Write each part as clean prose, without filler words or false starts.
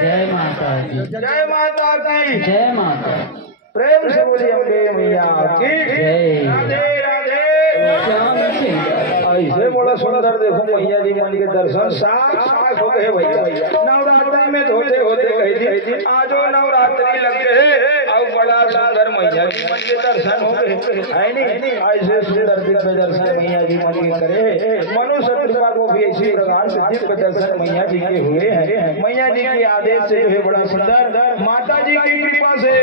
जय माता की जय माता। प्रेम से बोलिए अम्बे मैया की राधे राधे। ऐसे बड़ा सुंदर देखो मैया जी मन के दर्शन साफ हो गए भैया। नवरात्रि में धोते होते कही थी आज नवरात्रि लग गए अब बड़ा सुंदर मैया जी मन के दर्शन हो गए है नहीं। ऐसे सुंदर दिव्य दर्शन मैया जी मन के करे मनुष्य कृपा को भी इसी प्रकार से दिव्य दर्शन मैया जी के हुए हैं। मैया जी के आदेश से जो है बड़ा सुंदर माता जी की कृपा से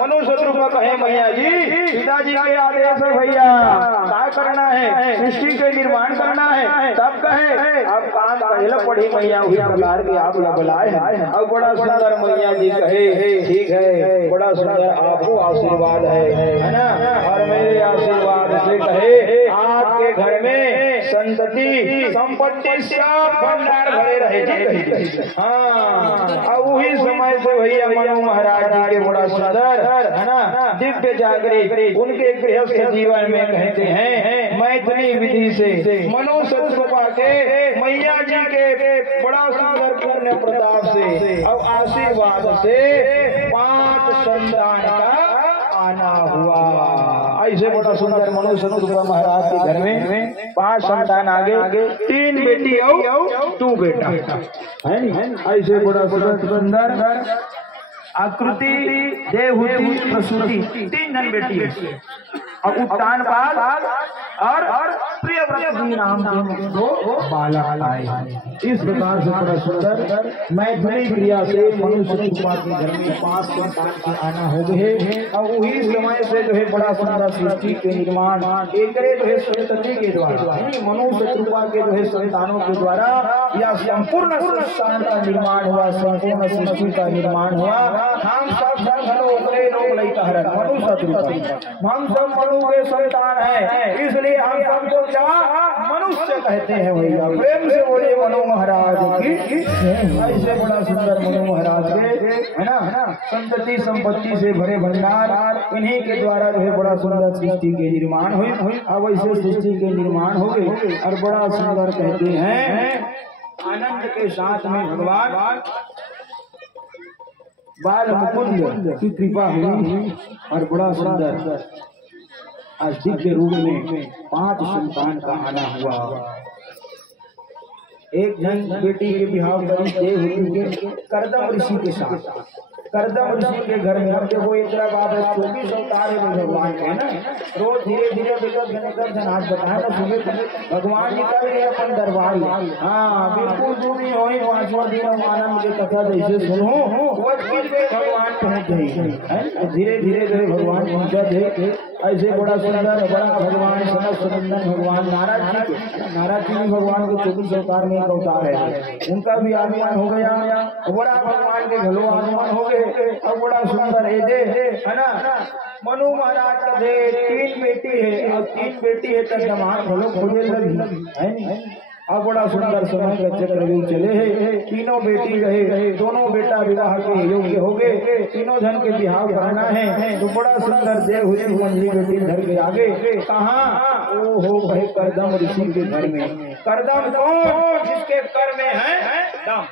मनुष्य कृपा कहे मैया जी पिताजी के आदेश है भैया क्या करना है सृष्टि के निर्माण करना है तब कहे अब काम पहले पढ़ी मैया हुई प्रकार के आप बुलाए हैं। अब बड़ा सुंदर मैया जी कहे ठीक है बड़ा सुंदर आपको आशीर्वाद है ना और मेरे आशीर्वाद से कहे आपके घर में संतति संपत्ति सब भंडार भरे रहे। हाँ अब वही समय से भैया मनु महाराज जी के बड़ा सुंदर है ना दिव्य जागृत उनके गृहस्थ जीवन में कहते हैं मैथिली विधि से मनुष्य कृपा के मैया जी के बड़ा सुंदर पुण्य प्रताप से और आशीर्वाद से 5 संतान का आना हुआ। ऐसे बड़ा सुंदर मनुष्य कृपा महाराज के घर में 5 संतान आगे 3 बेटी और 2 बेटा है नहीं। ऐसे बड़ा सुंदर आकृति, देवहूति, प्रसूति, 3 जन बेटी है। और उत्तान बाल और प्रियव्रत जी नाम के 2 बालक आए। इस प्रकार से बड़ा सुंदर मैथिली क्रिया से मनुष्य कृपा के घर में 5 संतान के आना हो गए। और वही समय से जो है बड़ा सुंदर सृष्टि के निर्माण एक जो है संतति के द्वारा, मनुष्य कृपा के जो है संतानों के द्वारा या संपूर्ण संस्थान का निर्माण हुआ, संपूर्ण सृष्टि का निर्माण हुआ। हम सब मनुष्य हम सब मनु के संतान है, इसलिए हम सबको क्या मनुष्य कहते हैं भैया। प्रेम से बोले मनु महाराज की। ऐसे बड़ा सुंदर मनु महाराज के है ना संतति संपत्ति से भरे भंडार, इन्हीं के द्वारा जो है बड़ा सुंदर सृष्टि के निर्माण हुई। अब ऐसे सृष्टि के निर्माण हो गए और बड़ा सुंदर कहते हैं आनंद के साथ में भगवान बाल मुकुंद की कृपा हुई और बड़ा सुंदर आज दिव्य रूप में 5 संतान का आना हुआ। एक जन बेटी के बिहाव करी देवहूति के करदम ऋषि के साथ। करदम ऋषि के घर में, अब देखो एक बात है, 24 अवतार है भगवान के ना, रोज धीरे धीरे आज बताया ना सुबह भगवान जी का भी अपन दरबार। हाँ बिल्कुल जो भी हो 5वां दिन आनंद की कथा जैसे सुनो भगवान पहुँच गई। धीरे धीरे जो भगवान पहुँचा थे। ऐसे बड़ा सुंदर बड़ा भगवान सनंदन भगवान नारद जी भी भगवान के 24 अवतार में एक अवतार है, उनका भी आगमन हो गया। बड़ा भगवान के घलो आगमन हो गए। और बड़ा सुंदर है ना मनु महाराज का 3 बेटी है और 3 बेटी है तब जमान घलो खोजे लगी है नहीं। अब बड़ा सुंदर समय का चक्रव्यूह चले है। 3 बेटी रहे, दोनों बेटा विवाह के योग्य हो गए, 3 जन के बिहाव कराना है। तो बड़ा सुंदर देवहूति मंजली बेटी घर के आगे कहाँ वो हो गए करदम ऋषि के घर में। करदम कौन? जिसके कर में है दम।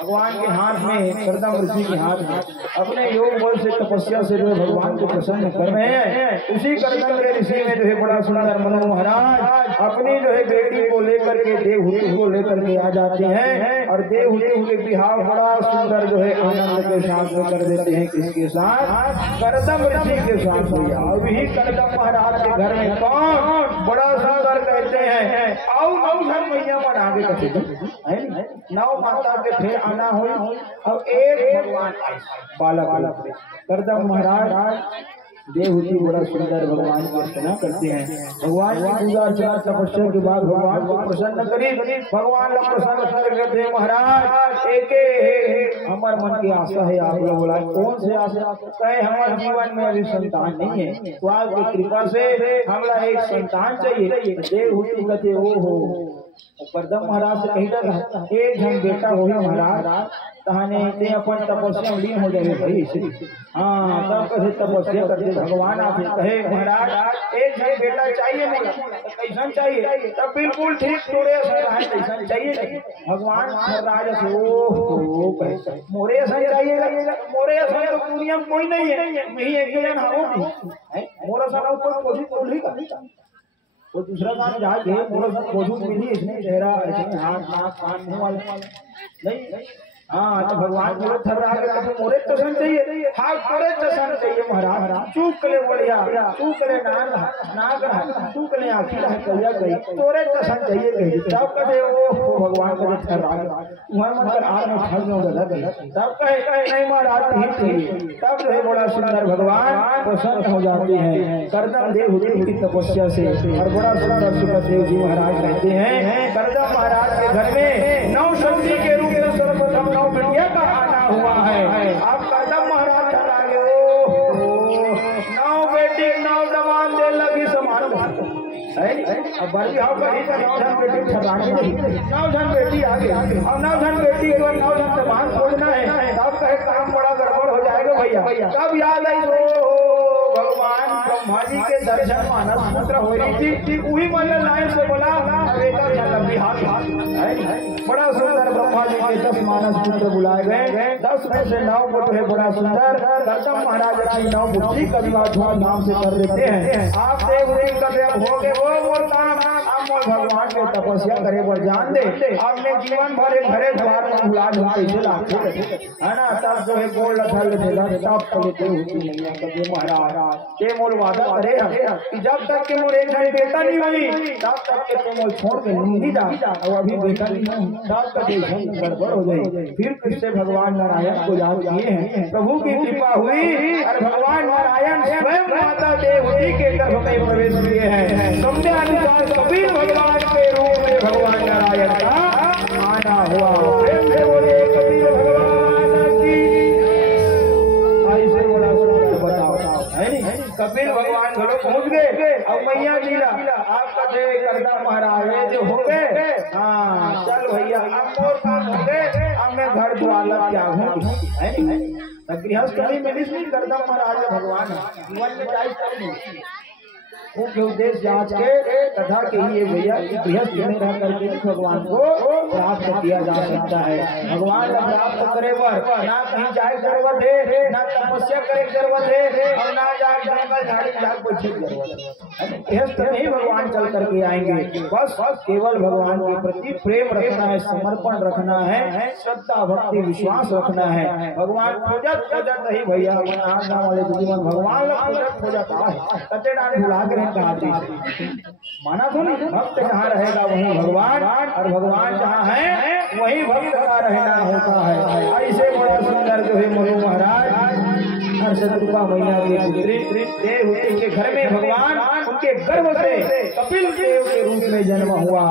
भगवान के हाथ में, करदम ऋषि के हाथ में अपने योग बल से तपस्या से जो है भगवान को प्रसन्न कर रहे हैं। उसी करदम के ऋषि में जो है बड़ा सुंदर मनु महाराज अपनी जो है बेटी को लेकर के देवहूति को लेकर के आ जाते हैं। और देवहूति के बिहाव बड़ा सुंदर जो है आनंद के साथ में कर देते हैं। किसके साथ? करदम ऋषि के साथ भैया। अभी करदम महाराज के घर में कौन बड़ा सुंदर कहते हैं आओ 9 मैया पर आगे कथे 9 माता के फिर आना हो। अब एक भगवान बालक करदम महाराज देवहूति बड़ा सुंदर भगवान की अर्चना करते हैं। भगवान की पूजा अर्चना तपस्या के बाद भगवान को प्रसन्न करी। भगवान को प्रसन्न करते हैं महाराज एक हमार मन की आशा है। आप लोग बोला कौन से आशा? कहे हमारे जीवन में अभी संतान नहीं है, तो आपकी कृपा से हमारा एक संतान चाहिए। देवहूति कहते ओ हो करदम महाराज से कही था एक जन बेटा हो महाराज तहाने अपन तपस्या लीन हो जाए भाई। हाँ तब कहे तपस्या करते भगवान आते कहे महाराज एक जन बेटा चाहिए नहीं, कैसन चाहिए? तब बिल्कुल ठीक तोरे कैसन चाहिए? भगवान राज से ओ मोरे ऐसा चाहिए। मोरे ऐसा तो दुनिया में कोई नहीं है, नहीं एक जन मोरा सा कोई वो दूसरा काम जाके मौजूद मिली इसमें चेहरा हाथ नाक कान मुंह वाला नहीं। हाँ तो भगवान को थर्रा के मोरे चसन चाहिए, हाथ तोरे चसन चाहिए महाराज। चूक ले बढ़िया, चूक ले नाक चूक ले आखी कहिया गई तोरे चसन चाहिए कही। तब कहे ओ भगवान को थर्रा वहां मन कर आग में फंस में उधर गई। तब कहे नहीं महाराज नहीं चाहिए। तब जो है बड़ा सुंदर भगवान प्रसन्न हो जाते हैं करदम देवहूति की तपस्या से। और बड़ा सुंदर सुखदेव जी महाराज कहते हैं करदम महाराज के घर में 9 शक्ति के रूप में सर्वप्रथम 9 बेटिया का आना हुआ है। आप करदम महाराज चला गए 9 बेटी 9 दमान दे लगी समान अब बड़ी बेटी 9 जन बेटी आगे और 9 जन बेटी 9 जन दमान खोजना है। तब कहे काम बड़ा गड़बड़ हो जाएगा भैया। तब याद आई भगवान ब्रह्मा जी के दर्शन मानस पुत्र हो रही थी, वही मन लाइन से बोला बेटा बड़ा सुंदर ब्रह्मा जी के 10 मानस पुत्र बुलाए गए। 10 में से 9 पुत्र है बड़ा सुंदर। करदम महाराज की 9 पुत्री का विवाह धूमधाम से कर देते हैं। आप देवहूति का हो गए वो काम अब मोर भगवान के तपस्या करे पर जान दे। अब मैं जीवन भर एक घरे द्वार में भुला दूं कैसे लाखे है ना। तब जो है गोल लथल देगा तब पलटे होती नहीं कभी महाराज ये मोर वादा करे कि जब तक के मोर एक घर बेटा नहीं हुई तब तक के तुम मोर छोड़ के नहीं जा। और अभी बेटा नहीं तब तक गड़बड़ हो गई। फिर किससे भगवान नारायण को याद किए हैं। प्रभु की कृपा हुई और भगवान नारायण स्वयं माता देवती के गर्भ में प्रवेश किए हैं। समझे अनुसार कबीर भगवान के रूप में भगवान नारायण का आना हुआ। प्रेम से बोले कबीर भगवान की। ऐसे बोला सुंदर बताओ है नहीं। कबीर भगवान घरों पहुंच गए और मैया जी आपका जो करदा महाराज जो हो गए। हाँ चल भैया अब और काम हो गए। अब मैं घर द्वार क्या हूँ है नहीं। गृहस्थ नहीं करदा महाराज भगवान जीवन में जाए मुख्य उद्देश्य जांच के कथा के लिए भैया गृहस्थ में रह करके भगवान को प्राप्त किया जा सकता है। भगवान का प्राप्त करे पर ना कहीं जाए जरूरत है ना तपस्या करे जरूरत है और ना जाए जंगल झाड़ी जाग बैठे जरूरत है। गृहस्थ में ही भगवान चल करके आएंगे। बस केवल भगवान के प्रति प्रेम रखना है, समर्पण रखना है, श्रद्धा भक्ति विश्वास रखना है। भगवान पूजत नहीं भैया वाले जीवन भगवान पूजत भुला के माना तो नहीं। भक्त जहाँ रहेगा वहीं भगवान और भगवान जहाँ है वहीं भक्त का रहना होता है। ऐसे बड़ा सुंदर जो है मनु महाराज शत्रुपा मैया के पुत्री देवहूति के घर में भगवान उनके गर्भ से कपिल देव के रूप में जन्म हुआ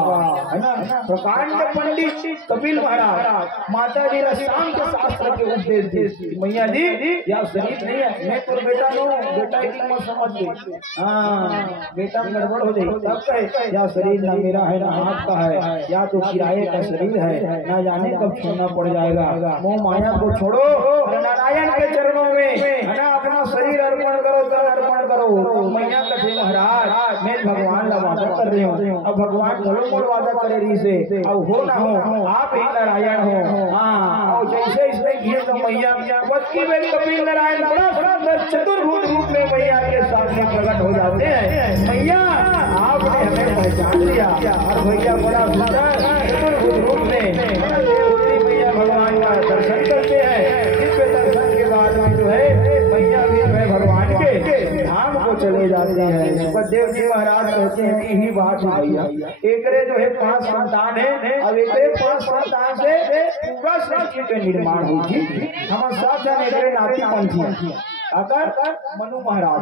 है ना। प्रकांड पंडित कपिल महाराज माता जी शांत शास्त्र के उपदेश दी। मैया जी या शरीर नहीं है मैं तो बेटा लो बेटा की मत समझ गई। हाँ बेटा गड़बड़ हो जाएगी तब कहे या शरीर ना मेरा है ना आपका है या तो किराए का शरीर है ना जाने कब छोड़ना पड़ जाएगा। मोह माया को छोड़ो नारायण के चरणों में है ना अपना शरीर अर्पण करो तन अर्पण करो। मैया कथे महाराज मैं भगवान का वादा कर रही हूँ। अब भगवान घरों वादा करे रही से अब हो ना हो आप ही नारायण हो। हाँ और जैसे इसमें घिए तो मैया कपिल नारायण बड़ा चतुर्भुज रूप में मैया के सामने प्रकट हो जाते हैं। मैया आपने हमें पहचान लिया और भैया बड़ा सुंदर चतुर्भुज रूप में मैया भगवान का दर्शन करते हैं। दिव्य दर्शन के बाद में जो है मैया भी भगवान के धाम को चले जाते हैं। सुखदेव जी महाराज कहते हैं कि ही बात है भैया एकरे जो है 5 संतान है। अब एकरे 5 संतान से पूरा सृष्टि के निर्माण हुई थी। हम सब जन एकरे नाती पंथी अगर मनु महाराज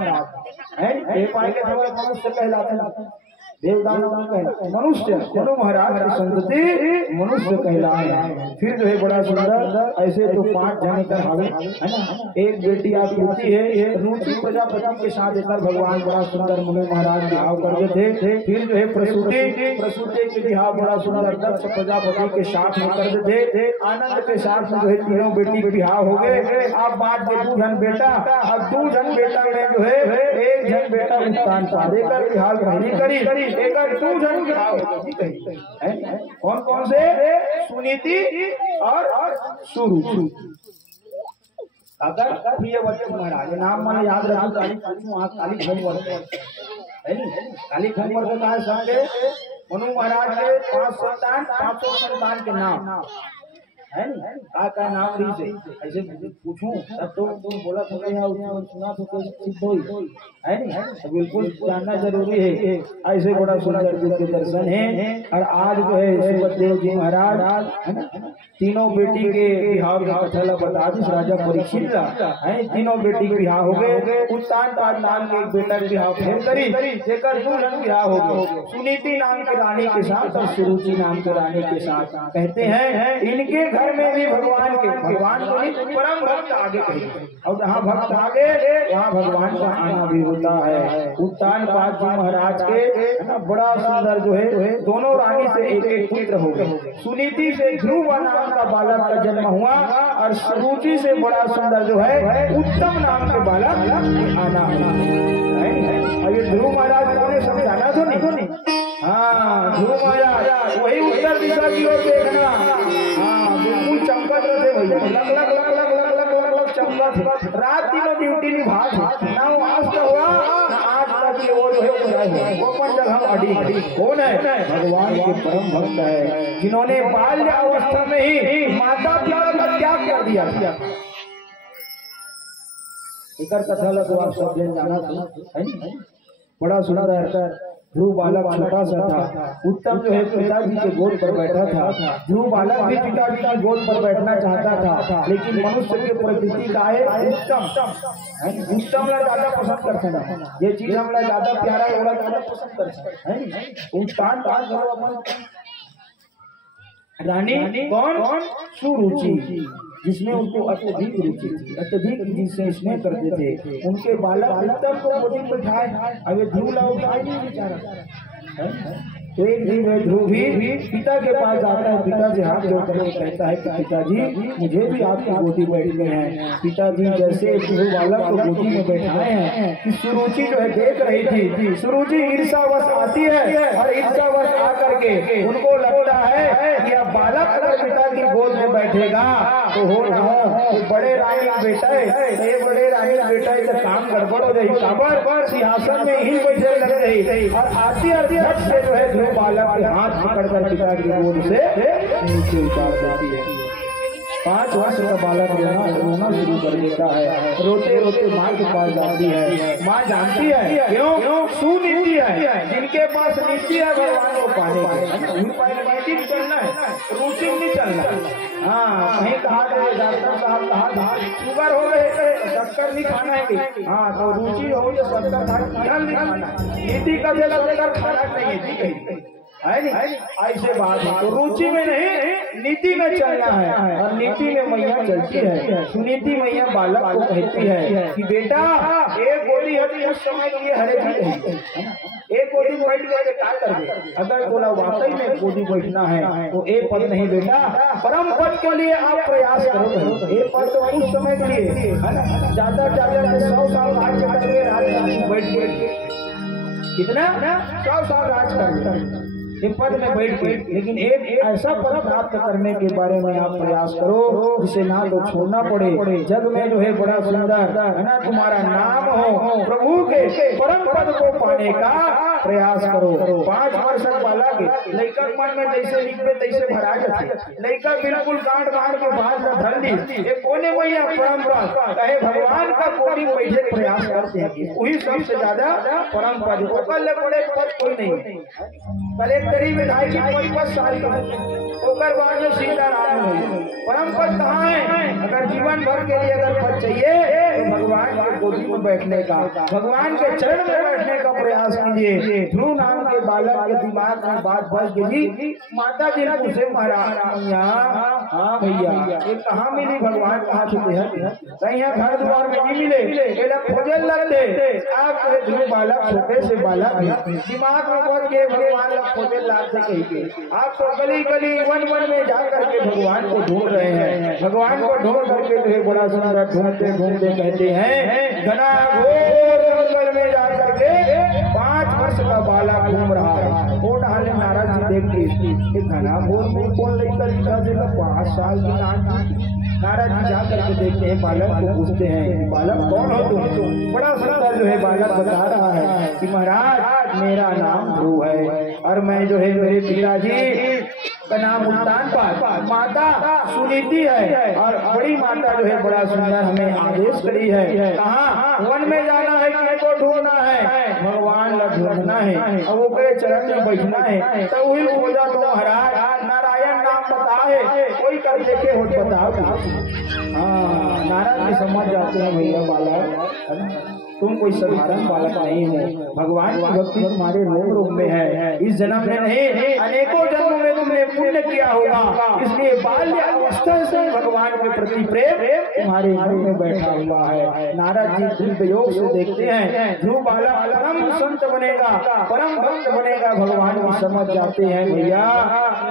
है पाएंगे मनुष्य कहलाते हैं। देवदानव मनुष्य मनु महाराज की संतति मनुष्य कहलाए। फिर जो है बड़ा सुंदर ऐसे तो 5 जने का भावी है ना। एक बेटी आप रुचि है रुचि प्रजापति के साथ एक भगवान बड़ा सुंदर मनु महाराज विवाह करते थे। फिर जो है प्रसूति के विवाह बड़ा सुंदर दक्ष प्रजापति के साथ में करते थे। आनंद के साथ जो है तीनों बेटी के विवाह हो गए। आप बात के 2 जन बेटा अब 2 जन बेटा में जो है 1 जन बेटा उत्तान पादे कर विवाह नहीं करी एक 2 जन कौन कौन से सुनीति और सुरु। अगर प्रिय वचन महाराज नाम मैंने याद रखू काली खंबर काली खंबर का है संगे मनु महाराज के 5 संतान 500 संतान के नाम है का नाम रही से ऐसे पूछूं तब तो तुम बोला था सुना तो कोई सिद्ध हुई है नहीं। तो बिल्कुल जानना जरूरी है। ऐसे बड़ा सुंदर जी के दर्शन है। और आज जो है सुखदेव जी महाराज है ना तीनों बेटी के विवाह का कथा बता दी। राजा परीक्षित है तीनों बेटी के विवाह हो गए। उत्तान पाद नाम के एक बेटा के विवाह फिर करी जेकर 2 जन विवाह हो गए। सुनीति नाम के रानी के साथ और सुरुचि नाम के रानी के साथ। कहते हैं इनके घर में भी भगवान को नहीं परम भक्त आगे और जहाँ भक्त आगे वहाँ भगवान का आना भी होता है। उत्तान पाद जी महाराज के बड़ा सुंदर जो है दोनों रानी से एक पुत्र हो गए। सुनीति से ध्रुव नाम का बालक का जन्म हुआ और सुरुचि से बड़ा सुंदर जो है उत्तम नाम के बालक आना हुआ। अब ये ध्रुव महाराज ने समझाना तो नहीं। हाँ ध्रुव महाराज वही उत्तर दिशा की ओर देखना। हाँ बिल्कुल चमकत रहे भैया लग लग लग लग लग लग लग लग चमकत रात दिनों ड्यूटी निभा ना वो अस्त हुआ ना आज तक की ओर है वो पंचक हम आदि कौन है? भगवान के परम भक्त है, जिन्होंने बाल्य अवस्था में ही माता पिता का त्याग कर दिया। एक कथा ला तो आप सब जन जाना था, बड़ा सुंदर है। ध्रुव बालक छोटा सा था, उत्तम जो है पिताजी के गोद पर बैठा था। ध्रुव बालक भी पिताजी की गोद पर बैठना चाहता था, लेकिन मनुष्य के प्रकृति का है उत्तम ला ज्यादा पसंद करते ना, ये चीज हमला ज्यादा प्यारा होगा ज्यादा पसंद करते हैं। उत्तान रानी कौन? सुरुचि, जिसमें उनको अत्यधिक रुचि थी, अत्यधिक जिससे स्नेह करते थे। उनके बालक उत्तम को गोदी में बिठाए, अब ध्रुव लाओ नहीं बेचारा। तो एक दिन वह ध्रुव भी पिता के पास जाता है, पिता से हाथ जोड़कर कहता है कि पिताजी मुझे भी आपकी गोदी बैठने हैं। पिताजी जैसे ध्रुव बालक को गोदी में बैठाए हैं कि सुरुचि जो है देख रही थी। सुरुचि ईर्षावश आती है और ईर्षावश आकर के उनको लगता है कि अब बालक अगर पिता की गोद में बैठेगा तो हो ना हो तो बड़े रानी बेटा है, ये बड़े रानी बेटा है तो काम गड़बड़ हो जाएगी, काबर सिंहासन में ही बैठे लग गई। और आती झट से जो है बालक के हाथ पकड़कर पिता की गोद से नीचे उतार देती है। 5 वर्ष का बालक रोना शुरू कर देता है, रोते रोते माँ के पास जाती है। माँ जानती है क्यों? सुनीति है, जिनके पास नीति है भगवान को पाने के चलना है, रुचि नहीं चलना। हाँ, कहीं कहा डॉक्टर साहब कहा शुगर हो गए, शक्कर नहीं खाना है। हाँ, तो रुचि हो तो शक्कर नहीं खाना, नीति का जगह खाना नहीं है नहीं, ऐसे बात है। तो रुचि में नहीं, नीति में चलना है, और नीति में मैया चलती है। सुनीति मैया बालक को कहती है कि बेटा एक गोदी है उस समय के लिए हरे एक गोदी बैठ गए क्या कर दे, अगर बोला वाकई में गोदी बैठना है तो एक पद नहीं बेटा, परम पद के लिए आप प्रयास करो। एक पद तो उस समय के लिए ज्यादा 100 साल राज करके राज बैठ गए, कितना 100 साल राज कर एक पद में बैठ के, लेकिन एक ऐसा पद प्राप्त करने के बारे में आप प्रयास करो जिसे ना तो छोड़ना पड़े। जग में जो है बड़ा सुंदर है ना तुम्हारा नाम हो, प्रभु के परम पद को पाने का प्रयास करो। 5 वर्ष बालक लड़का मन में जैसे लिखते तैसे भरा जाते, लड़का बिल्कुल गांठ के बाहर धर दी। एक कोने मैया परम पद कहे भगवान का कोटि बैठे प्रयास करते हैं, वही सबसे ज्यादा परम पद, बड़े पद कोई नहीं। कलेक्टरी विधायक की 25 साल का बाद में सीधा राज हुई। परम पद कहाँ है? अगर जीवन भर के लिए अगर पद चाहिए तो भगवान के गोदी में बैठने का, भगवान के चरण में बैठने का प्रयास कीजिए। ध्रुव नाम के बालक के दिमाग में बात बस गई। माता जी ने उसे महाराज हाँ भैया ये कहाँ मिली, भगवान कहाँ छुपे हैं? कहीं घर द्वार में नहीं मिले, खोजे लगते। आप ध्रुव बालक छोटे से बालक दिमाग में बढ़ के भगवान खोजे लाभ से कही के आप तो गली गली वन में जा करके भगवान को ढूंढ रहे हैं। भगवान को ढूंढ करके तो बड़ा सुंदर ढूंढते कहते हैं घना घोर जंगल में जा करके 5 वर्ष का बालक घूम रहा है। वो डाले नाराज जी देखते घना घोर में कौन लेकर 5 साल की नाराज जी जा करके देखते हैं, बालक को पूछते हैं बालक कौन हो तुम? बड़ा सुंदर जो है बालक बता रहा है कि महाराज मेरा नाम ध्रुव है और मैं जो है मेरे पिताजी का नाम उत्तान पाद, माता सुनीति है और बड़ी माता जो है बड़ा सुंदर हमें आदेश करी है। कहाँ वन में जाना है, किसको ढूंढना है? भगवान ला ढूंढना है और वो कहे चरण में बैठना है। तो वही खोजा तो महाराज नारायण नाम बता है, कोई कर देखे हो बताओ। हाँ नारायण की समझ जाते हैं भैया बालक तुम कोई साधारण बालक नहीं हो, भगवान की भक्ति तुम्हारे रोग में है। इस जन्म में नहीं अनेकों जन्मों में तुमने पुण्य किया होगा, इसलिए बाल्य अवस्था से भगवान के प्रति प्रेम तुम्हारे मन में बैठा हुआ है। नारद जी दिव्य योग से देखते हैं ध्रुव बालक परम संत बनेगा, परम भक्त बनेगा, भगवान को समझ जाते हैं। भैया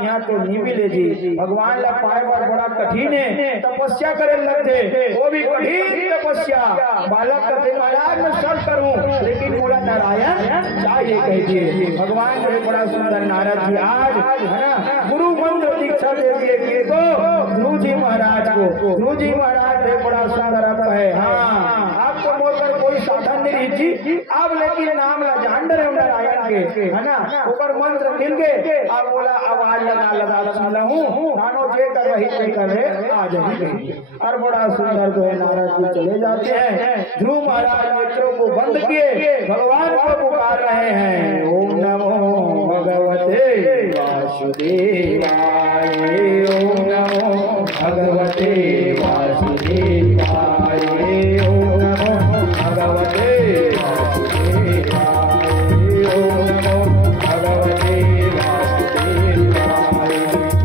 यहाँ तो नहीं मिले जी, भगवान ला पाए बार बड़ा कठिन है, तपस्या करे लगते, वो भी कठिन तपस्या। बालक कहते महाराज मैं सब करूं लेकिन बोला नारायण चाहिए कहिए। भगवान ने बड़ा सुंदर नारद जी आज है ना गुरु मंत्र दीक्षा दे दिए किसको? ध्रुव जी महाराज को। ध्रुव जी महाराज ने बड़ा सुंदर है। हाँ आपको मोकर कोई साधन जाने रही थी। अब लेकिन नाम ला जान रहे नारायण के, है ना, ऊपर मंत्र मिल गए। अब बोला आवाज लगा सुन हूँ नानो जे कर रही थे करे आज ही गई। और बड़ा सुंदर जो है नारद जी चले जाते हैं। ध्रुव महाराज नेत्रों को बंद किए भगवान को पुकार रहे हैं। ओम नमो भगवते वासुदेवाय, ओम नमो भगवते वासुदेवाय, ओम नमो भगवते वासुदेवाय, ओम नमो भगवते वासुदेवाय।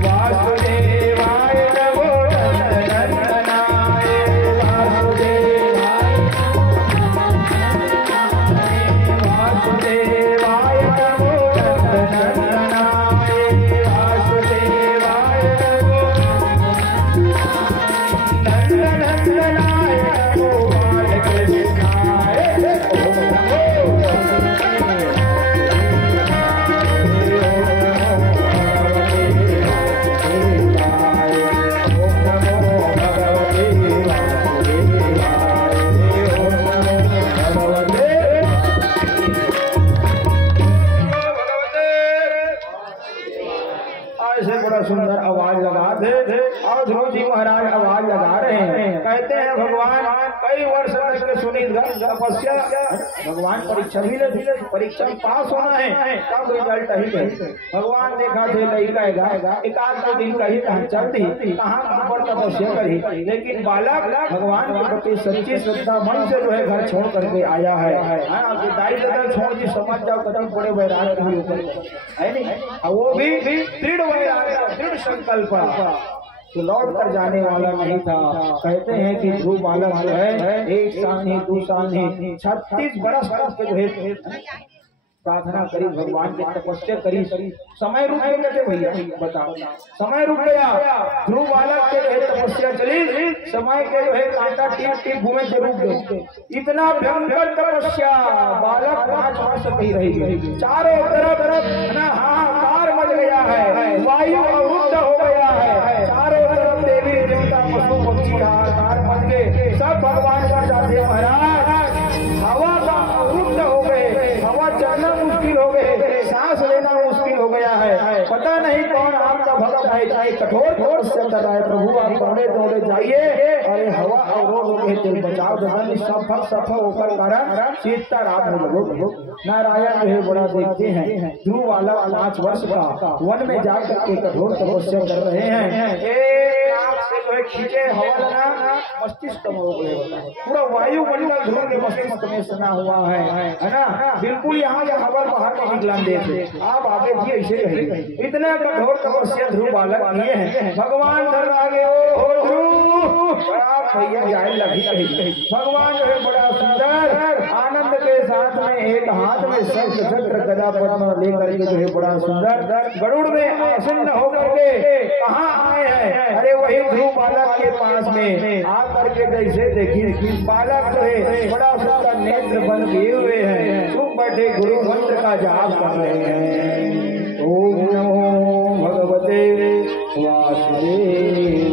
वासुदेवाय नमो नंदनाय, वासुदेवाय वासुदेवाय नमो नंदनाय, वासुदेवाय नमो नंदनाय, गोपाल कृष्णाय, ओम नमो भगवते वासुदेवाय, ओम नमो भगवते ऐसे बड़ा सुंदर आवाज लगा दे। और ध्रुव जी महाराज आवाज लगा रहे हैं, कहते हैं भगवान कई वर्ष तक के सुनील तपस्या, भगवान परीक्षा भी ले, परीक्षा पास होना है तब रिजल्ट ही गए। भगवान देखा थे लड़का एक आध दो दिन कही चलती कहाँ पर तपस्या करी, लेकिन बालक भगवान के प्रति सच्ची श्रद्धा मन से जो है घर छोड़ करके आया है। दाई दादा छोड़ जी समझ जाओ कदम बड़े वैराग है नहीं, वो भी दृढ़ वैराग दृढ़ संकल्प तो लौट कर जाने वाला नहीं था। कहते हैं कि ध्रुव बालक जो है एक सानी दो सानी 36 बरस तक जो है प्रार्थना करी, भगवान की तपस्या करी। समय रुक गया कैसे भैया बताओ, समय रुक गया। ध्रुव बालक के जो है तपस्या चली, समय के जो है कांटा टीप घूमे से रुक गए। इतना भयंकर तपस्या बालक 5 वर्ष ही रही। चारों तरफ ना हाहाकार मच गया है, वायु अवरुद्ध हो गया है, चारों तरफ देवी देवता पशु पक्षी हाहाकार मच गए। सब भगवान का जाते महाराज हवा का अवरुद्ध हो गए, हवा चलना मुश्किल हो गए, सांस लेना मुश्किल हो गया है। पता नहीं कौन आपका भक्त है, चाहे कठोर तपस्या कर रहा है, प्रभु आप दौड़े दौड़े जाइए। अरे हवा अवरोध हो गए, तेल बचाव दर्शन सफल होकर कारण शीतल आप लोग नारायण जो है बड़ा देखते हैं। ध्रुव वाला 5 वर्ष का वन में जाकर के कठोर तपस्या कर रहे हैं। खींचे हवा लगा मस्तिष्क में हो गए, पूरा वायुमंडल ध्रुव के मस्तिष्क में सना हुआ है ना, बिल्कुल यहाँ से हवा बाहर नहीं निकलन देते। आप आगे जी ऐसे रहिए। इतना कठोर तपस्या ध्रुव बालक किए हैं। भगवान धर आगे ओ ध्रुव भैया जाए लगी। भगवान जो है बड़ा सुंदर आनंद के साथ में एक हाथ में शंख चक्र गदा पद्म लेकर के जो है बड़ा सुंदर गरुड़ में आसीन होकर के कहाँ आए हैं। अरे वही ध्रुव बालक के पास में आकर के जैसे देखिए बालक जो है बड़ा सुंदर नेत्र बंद किए हुए हैं, चुप बैठे गुरु मंत्र का जाप कर रहे हैं। ओम नमो भगवते वासुदेवाय,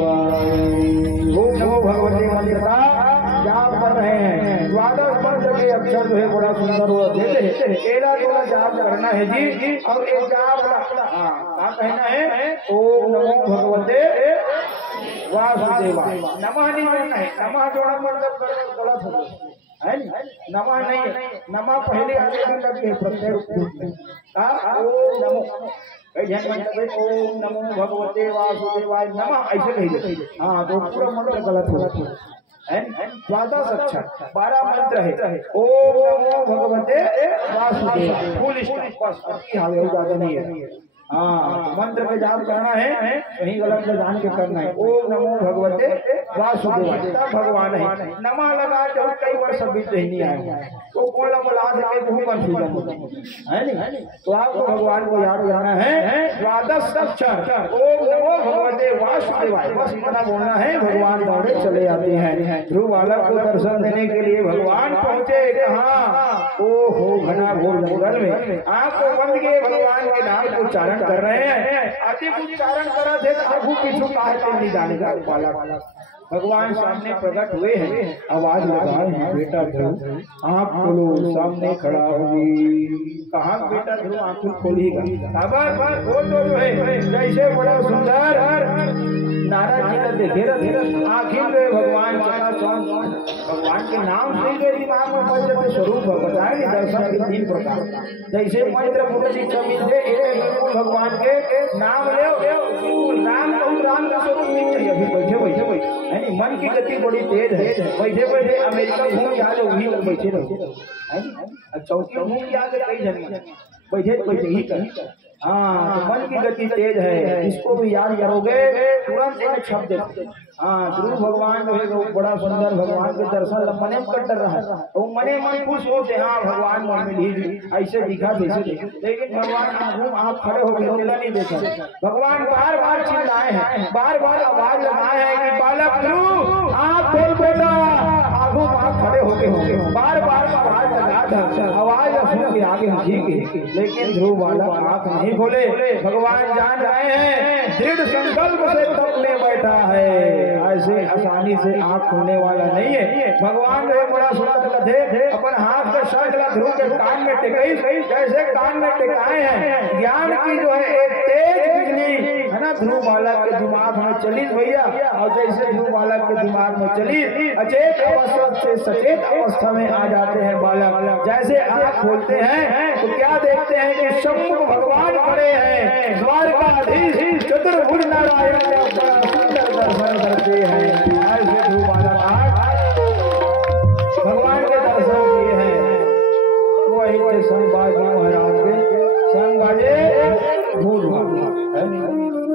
ओम नमो भगवते मंत्र का जाप कर रहे हैं। 12 मंत्र के अक्षर जो है बड़ा सुंदर हुआ देते, 13 जाप करना है जी। और एक जाप क्या कहना है, ओम नमो भगवते वासुदेवाय। नमः नहीं कहना है, नमः जोड़ा मतलब गलत हो है नमः नहीं, नमः पहले लगते प्रत्यय रूप में। ओम नमो ओम नमो भगवते वासुदेवाय नमः ऐसे कही। हाँ तो पूरा मंत्र गलत हो है। 12 अक्षर 12 मंत्र है। ओम नमो भगवते वासुदेवाय फुल स्टॉप बस, ज्यादा नहीं है। हाँ मंत्र में जाप करना है, कहीं गलत में जान के करना है। ओम नमो भगवते वासुदेवाय तब भगवान है। नमा लगा जब कई वर्ष बीत नहीं आए तो कौन बोला सके तो कंफ्यूजन है नहीं। तो आपको भगवान को याद करना है। 12 अक्षर ओम नमो भगवते वासुदेवाय बस इतना बोलना है। भगवान दौड़े चले आते हैं। ध्रुव बालक को दर्शन देने के लिए भगवान पहुँचे कहाँ, ओ हो घना घोर जंगल में। आपको बंद किए भगवान के नाम को उच्चारण कर रहे हैं। अधिक उच्चारण करा थे आगू पीछू नहीं जाने का बालक भगवान सामने प्रकट हुए हैं। आवाज लगाए हैं, बेटा ध्रुव आँख खोलो, सामने खड़ा होगी। कहा बेटा ध्रुव आँख खोलेगा, खोल दो है। जैसे बड़ा सुंदर नाराज जी ने देखे आखिर में भगवान भगवान के नाम से जो दिमाग में पंच स्वरूप बताए दर्शन के 3 प्रकार। जैसे मंत्र पूर्ण शिक्षा मिलते भगवान के नाम ले राम राम का स्वरूप नहीं चाहिए। अभी बैठे यानी मन की गति बड़ी तेज है। बैठे अमेरिका घूम के आज वही लोग बैठे रहो, चौकी घूम के आगे कई जन बैठे ही कर। हाँ, तो मन की गति तेज है, इसको भी याद करोगे तुरंत एक छप देते। हाँ, ध्रुव भगवान जो है बड़ा सुंदर, भगवान के दर्शन मने कर डर रहा है तो मने मन खुश होते। हाँ, भगवान मन में ली ऐसे दिखा जैसे, लेकिन भगवान आप खड़े हो गए नहीं देखा। भगवान बार बार चिल्लाए हैं, बार बार आवाज लगाए हैं कि बालक ध्रुव आँख खोल बेटा। आगू आप खड़े हो गए, बार बार आवाज लगा था, आवाज सुन के आगे झीके, लेकिन ध्रुव बालक आँख नहीं खोले। भगवान जान रहे हैं दृढ़ संकल्प से तब ले बैठा है, ऐसे आसानी से आँख खोलने वाला नहीं है। भगवान ने बड़ा सुंदर थे, अपन हाथ का शंखला ध्रुव के कान में टिकाई, जैसे कान में टिकाए हैं ज्ञान की जो है एक तेज बिजली है ना ध्रुव बालक के दिमाग में चली भैया। और जैसे ध्रुव बालक के दिमाग में चली, अचेत अवस्था से सचेत अवस्था में आ जाते हैं बालक। जैसे आँख खोलते हैं तो क्या देखते हैं कि शंभु भगवान खड़े हैं, द्वारकाधीश चतुर्भुज नारायण दर्शन करते हैं। ऐसे ध्रुव बालक भगवान के दर्शन किए हैं। वही संग बाजे महाराज के संग बाजे भूल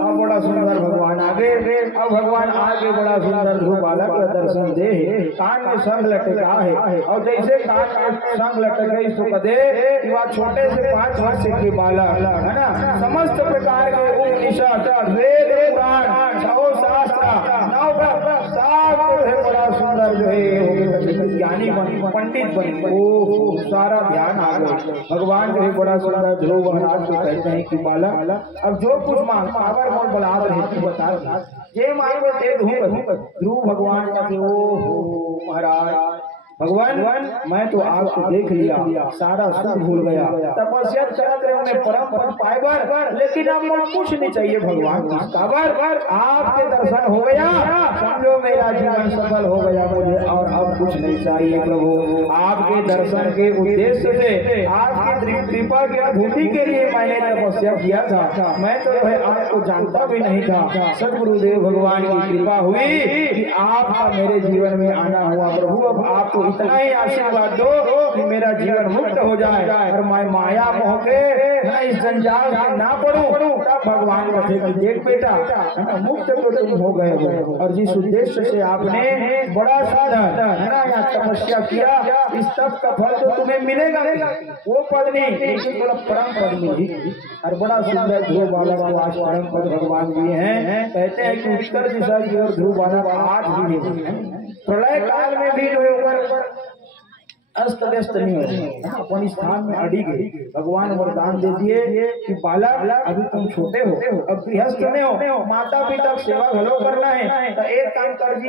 अब बड़ा सुंदर भगवान आगे, अब भगवान आगे बड़ा सुंदर ध्रुव बालक का दर्शन दे। कान में संग लटका है, और जैसे कान में संग लटक गई तो कदे छोटे से 5 वर्ष के बालक है ना, समस्त प्रकार के उपनिषद वेद पुराण 6 शास्त्र 9 है बड़ा सुंदर जो है ज्ञानी बन पंडित बन, वो सारा ध्यान आ गया। भगवान जो है बड़ा सुंदर ध्रुव महाराज को कहते हैं कि बालक अब जो कुछ मांग पावर मोल बना रहे बता ये मांगो दे दूंगा। ध्रुव भगवान का ओ महाराज भगवान मैं तो आपको देख लिया, सारा सुख भूल गया, तपस्या करते रहे उन्हें परम पद पाए, लेकिन अब मुझे कुछ नहीं चाहिए भगवान। आपके दर्शन हो गया, समझो मेरा जीवन सफल हो गया मुझे, और अब कुछ नहीं चाहिए प्रभु। आपके दर्शन के उद्देश्य से, आपकी कृपा की अनुभूति के लिए मैंने तपस्या किया था। मैं तो आपको जानता भी नहीं था। सदगुरुदेव भगवान की कृपा हुई कि आपका मेरे जीवन में आना हुआ। प्रभु अब आपको इतना ही आशीर्वाद दो कि मेरा जीवन मुक्त हो जाए और मैं माया मोह के इस जंजाल में ना पड़ूं। तब भगवान कहे कि देख बेटा मुक्त तो तुम हो गए हो, और जिस उद्देश्य से आपने बड़ा साधन तपस्या किया, इस तप का फल तो तुम्हें मिलेगा, वो पद नहीं लेकिन थोड़ा परम पद मिली। और बड़ा सुंदर ध्रुव बालक को आज परम पद भगवान दिए हैं। कहते हैं कि उत्तर दिशा की ओर ध्रुव बालक आज भी प्रलय काल में भी जो ऊपर अस्त व्यस्त नहीं हो, अपने स्थान में अड़ी गई। भगवान वरदान दे दिए कि बालक अभी तुम छोटे हो, अब गृहस्थ में हो, माता पिता सेवा भलो करना है तो एक काम कर जी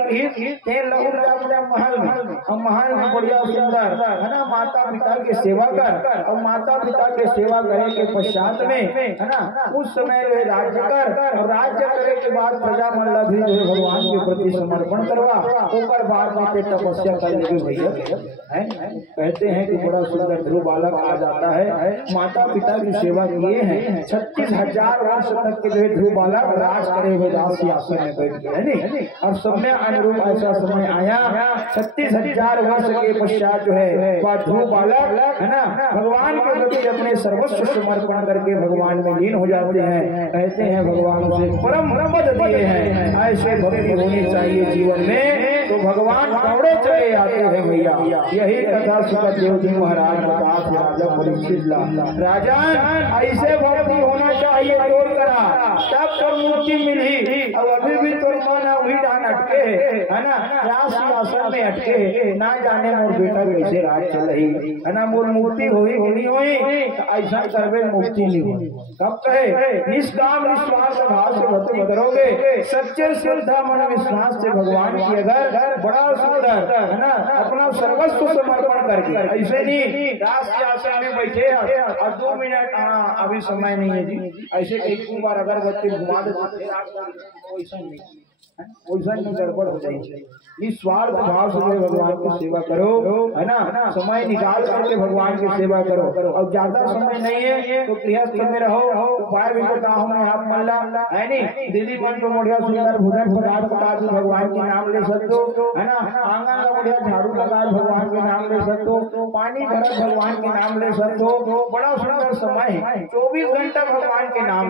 अपने महल में, और महल में बढ़िया सुंदर है ना माता पिता की सेवा कर, और माता पिता के सेवा करे के पश्चात में है ना उस समय जो राज्य कर, और राज्य करे के बाद प्रजा मल्लभ भी जो भगवान के प्रति समर्पण करवा, ऊपर बाद में तपस्या करने की भैया। कहते हैं कि बड़ा सुंदर ध्रुव बालक आ जाता है, माता पिता की सेवा किए हैं, 36,000 वर्ष तक के जो ध्रुव बालक राज करे हुए दासी आसन में बैठ गए नहीं। अब समय अनुरूप ऐसा समय आया, 36,000 वर्ष के पश्चात जो है ध्रुव बालक है ना भगवान के प्रति अपने सर्वस्व समर्पण करके भगवान में लीन हो जाते हैं। कहते हैं भगवान से परम पद दिए हैं। ऐसे भक्ति होनी चाहिए जीवन में तो भगवान दौड़े चले आते हैं भैया। यही कथा सुखदेव जी महाराज बता राजा परीक्षित राजा ऐसे भक्ति होना चाहिए तोड़ करा तब तो मुक्ति मिली। अब अभी भी तोर मन वही डान अटके है ना, रास आसन में अटके ना जाने मोर बेटा कैसे राज चल रही है ना, मोर मुक्ति हुई होनी हुई ऐसा करवे मुक्ति नहीं हुई। कब कहे निष्काम निस्वार्थ भाव से भक्ति करोगे सच्चे श्रद्धा मन विश्वास से भगवान की अगर बड़ा सुंदर है ना अपना सर्वस्व समर्पण करके, ऐसे नहीं रास के आसन में बैठे हैं और 2 मिनट अभी समय नहीं है जी, ऐसे एक बार अगरबत्ती घुमा दे वैसा नहीं, वैसा नहीं गड़बड़ हो जाएगी। निस्वार्थ भाव से भगवान की सेवा करो है ना, समय निकाल करके भगवान की सेवा करो। और ज्यादा समय नहीं है तो गृहस्थ में रहो, उपाय भी बताओ मैं आप मल्ला है नहीं दीदी बन को बढ़िया सुंदर भोजन पदार्थ पका दो भगवान के नाम ले सकते हो है ना, आंगन का बढ़िया झाड़ू लगा भगवान के नाम ले सकते हो, पानी भर भगवान के नाम ले सकते हो, बड़ा सुंदर समय है 24 घंटा भगवान के नाम।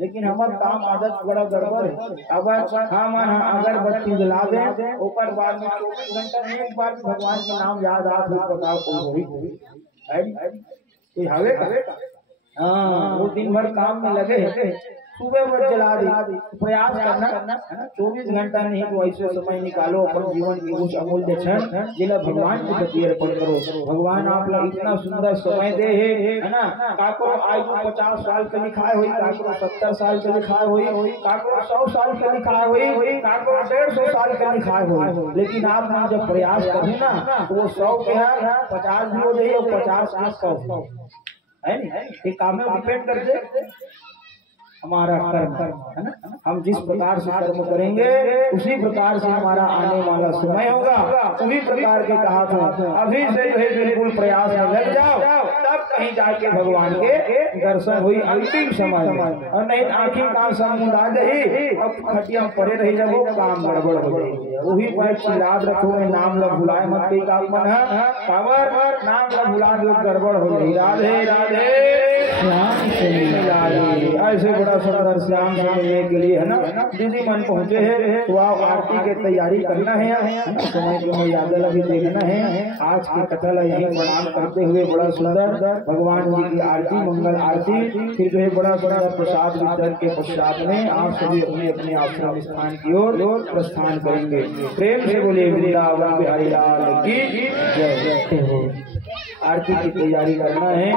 लेकिन हमारे काम आदत बड़ा गड़बड़ है। अगर हम अगरबत्ती जला दें ऊपर बाद में 24 घंटा में एक बार भगवान के नाम याद आते बताओ कोई हवे वो दिन भर काम में लगे सुबह भर जला दी, प्रयास करना 24 घंटा नहीं तो ऐसे समय निकालो अपन जीवन की कुछ अमूल्य क्षण जिला भगवान के प्रति अर्पण करो। भगवान आप लोग इतना सुंदर समय दे है ना, काको आयु 50 साल के लिखाए हुई, काको 70 साल के लिखाए हुई, काको 100 साल के लिखाए हुई, काको 150 साल के लिखाए हुई, लेकिन आप जब प्रयास करें ना तो वो 100 के 50 भी हो जाए और 50 के 100 है नहीं, काम में डिपेंड करते हमारा कर्म है ना, हम जिस प्रकार से कर्म करेंगे उसी प्रकार से हमारा आने वाला समय होगा। उसी प्रकार के कहा था अभी से जो है बिल्कुल प्रयास में लग जाओ तब कहीं जाके भगवान के दर्शन हुई अंतिम समय में, और नहीं आखिर का समुदा दही अब खटिया पड़े रही जब वो काम गड़बड़ हो जाएगी। वही बात याद रखो नाम ला भुलाए मत कई का मन है पावर नाम ला भुला जो गड़बड़ हो गई। राधे राधे ऐसे बड़ा सुंदर श्याम से मिलने के लिए है ना दीदी मन पहुँचे हैं तो आप आरती की तैयारी करना है, समय को मर्यादा भी देखना है। आज की कथा यही प्रणाम करते हुए बड़ा सुंदर भगवान जी की आरती मंगल आरती फिर जो है बड़ा सुंदर प्रसाद वितरण के पश्चात में आप सभी अपने अपने आश्रम स्थान की ओर प्रस्थान करेंगे। प्रेम से बोले वृंदावन बिहारी लाल की जय। आरती की तैयारी करना है,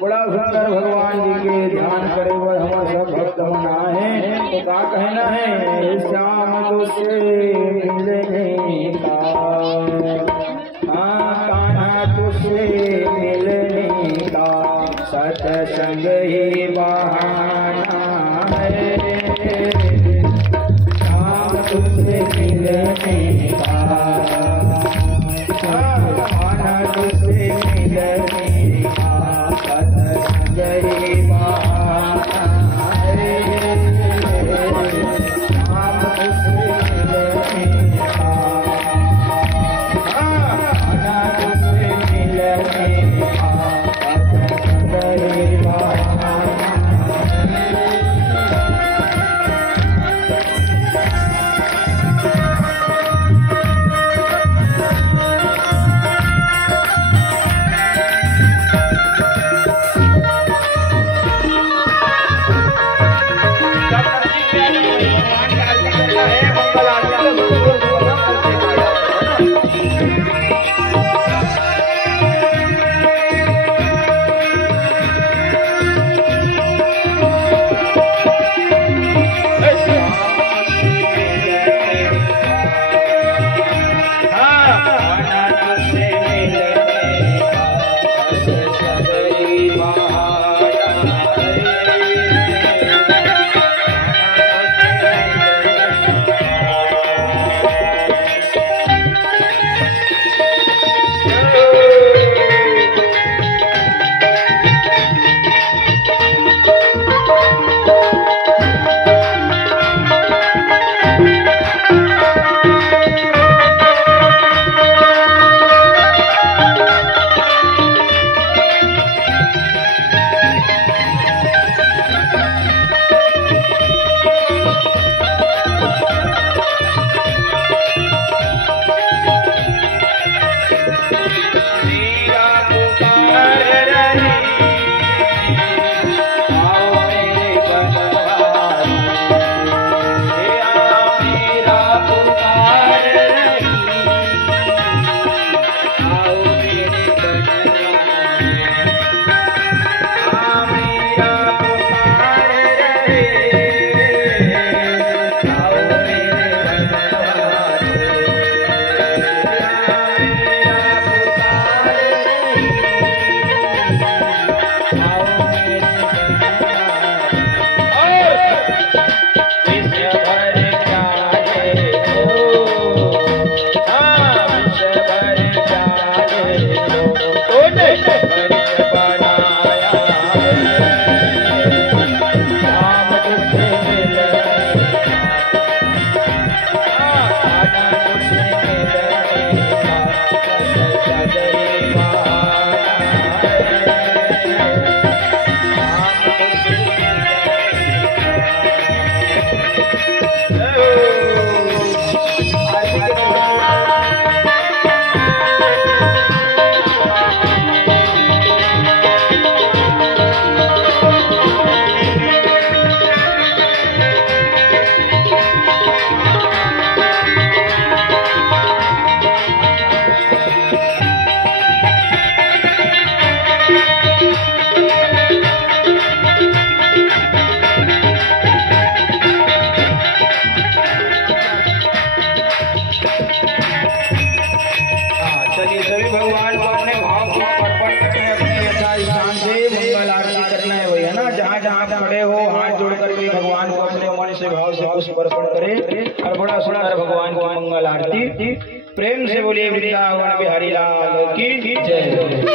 बड़ा सुंदर भगवान जी के ध्यान करे हुए हमारे सब भक्त मना है तो क्या कहना है श्याम तुझसे मिलने का, कान्हा तुझसे मिलने का सत्संग ही बहाना है, श्याम तुझसे मिलने का चलिए सभी भगवान को अपने भाव को अर्पण करते हैं, अपने यथास्थान से मंगल आरती करना है वही है ना। जहाँ जहाँ खड़े हो हाथ जोड़ करके भगवान को अपने मन से भाव से पुष्प अर्पण करें और बड़ा सुंदर भगवान की मंगल आरती प्रेम से बोलिए वृंदावन बिहारी लाल की जय।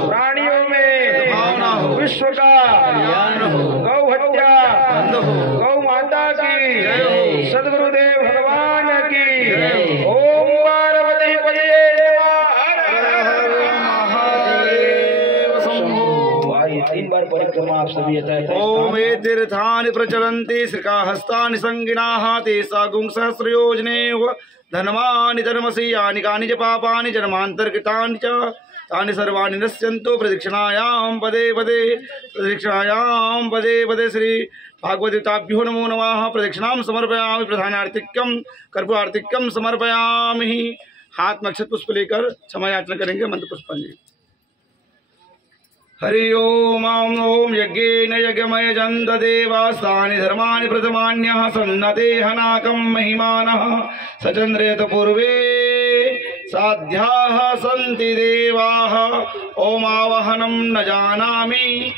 प्राणियों में भावना हो, विश्व का ज्ञान हो, गौ हत्या बंद हो, गौ माता की जय हो, सदगुरुदेव भगवान की जय हो। ओम पार्वती पते नमः। हर हर हर महादेव शंभो। भाई 3 बार परिक्रमा आप सभी ओम ये तीर्थानि प्रचलन्ति श्रीकाहस्तानि संगिनाः ते सागुं सहस्रयोजने धनवानि धर्मसि यानि कानि च पापानि जन्मान्तर्कृतानि च तानि सर्वाणि नश्यन्तु प्रदक्षिणायां पदे पदे प्रदक्षिणायां पदे पदे श्री भागवताभ्यो नमो नमः। प्रदक्षिणां समर्पयामि, प्रधानार्तिक्यं कर्पूरार्तिक्यं समर्पयामि। हाथ में अक्षत पुष्प लेकर क्षमा याचना करेंगे। मंत्र पुष्पांजलि। हरि ओम ओम यज्ञेन यज्ञमय जन्त देवास्तानि धर्माणि प्रथमान्यः सन्नतेहनाकं महिमानः सचन्द्रयत पूर्वे साध्याः सन्ति देवाः। ओमावहनं न जानामि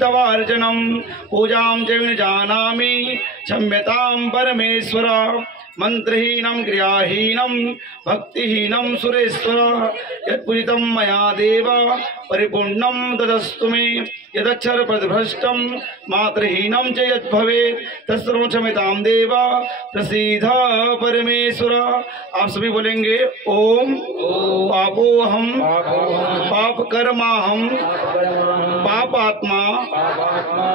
तवार्चनं पूजां च न जानामि क्षम्यतां परमेश्वर। मंत्रहीनं क्रियाहीनं भक्तिहीनं सुरेश्वर यत्पूजितं मया देव परिपूर्णं तदस्तु मे। यदक्षर पदभ्रष्टं मात्रहीनं च यद्भवेत् तत्सर्वं क्षम्यतां देव प्रसीद परमेश्वर। आप सभी बोलेंगे ओम पापोहम पाप कर्माहम पापात्मा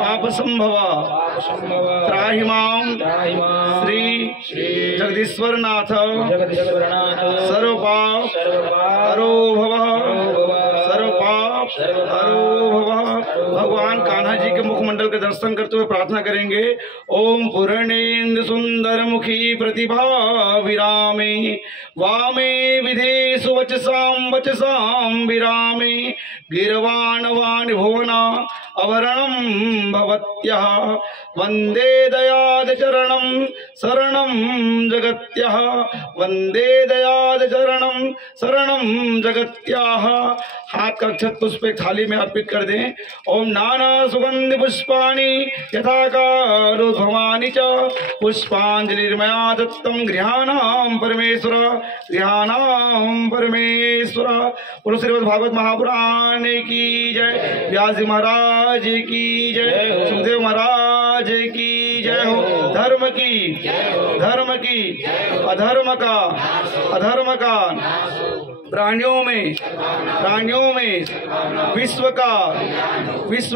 पाप संभव त्राहि मां श्री जगदीश्वरनाथ सर्वपाप हरो भव सर्वपाप हरो भव। भगवान कान्हा जी के मुखमंडल के दर्शन करते हुए प्रार्थना करेंगे। ओम पूर्णेन्दु सुंदर मुखी प्रतिभा विरामे वामे विधेषु वचसां विरामे गिरवाण वाणि भुवना अभरणं भवत्यः वंदे दयाद चरणं शरणं जगत्याः वंदे दयाद चरणं शरणं जगत्याः। हाथ का अक्षत पुष्प एक थाली में अर्पित कर दें। ओम नाना सुगंधि पुष्पाणि यथाकारोद्भवानि च पुष्पांजलिर्मया दत्तं गृहाणां परमेश्वर गृहाणां परमेश्वर। बोलो श्रीमद्भागवत महापुराण की जय। व्यास जी महाराज की जय। सुखदेव महाराज की जय हो। धर्म की अधर्म का प्राणियों में विश्व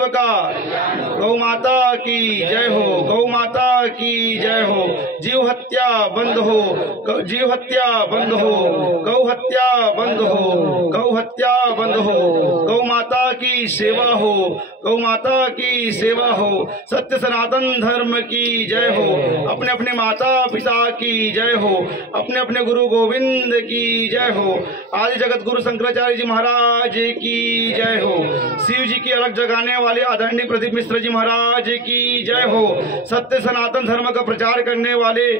का गौ माता की जय हो। गौ माता की जय हो। जीव हत्या बंद हो। जीव हत्या बंद हो। गौ हत्या बंद हो। गौ हत्या बंद हो। गौ माता की सेवा हो। गौ माता की सेवा हो। सत्य सनातन धर्म की जय हो। अपने अपने माता पिता की जय हो। अपने अपने गुरु गोविंद की जय हो। आदि जगत गुरु शंकराचार्य जी महाराज की जय हो। शिव जी की अलग जगाने वाले आदरणीय प्रदीप मिश्र जी महाराज की जय हो। सत्य सनातन धर्म का प्रचार करने वाले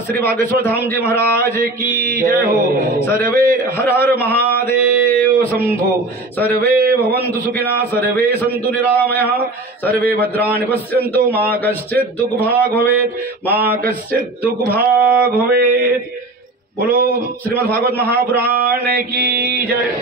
श्री बागेश्वर धाम जी महाराज की जय हो। सर्वे हर हर महादेव शंभो। सर्वे भवन्तु सुखिनः सर्वे सन्तु निरामयाः सर्वे भद्राणि पश्यन्तु मा कश्चित् दुःखभाग् भवेत् मा कश्चित् दुःखभाग् भवेत्। बोलो श्रीमद् भागवत महापुराण की जय।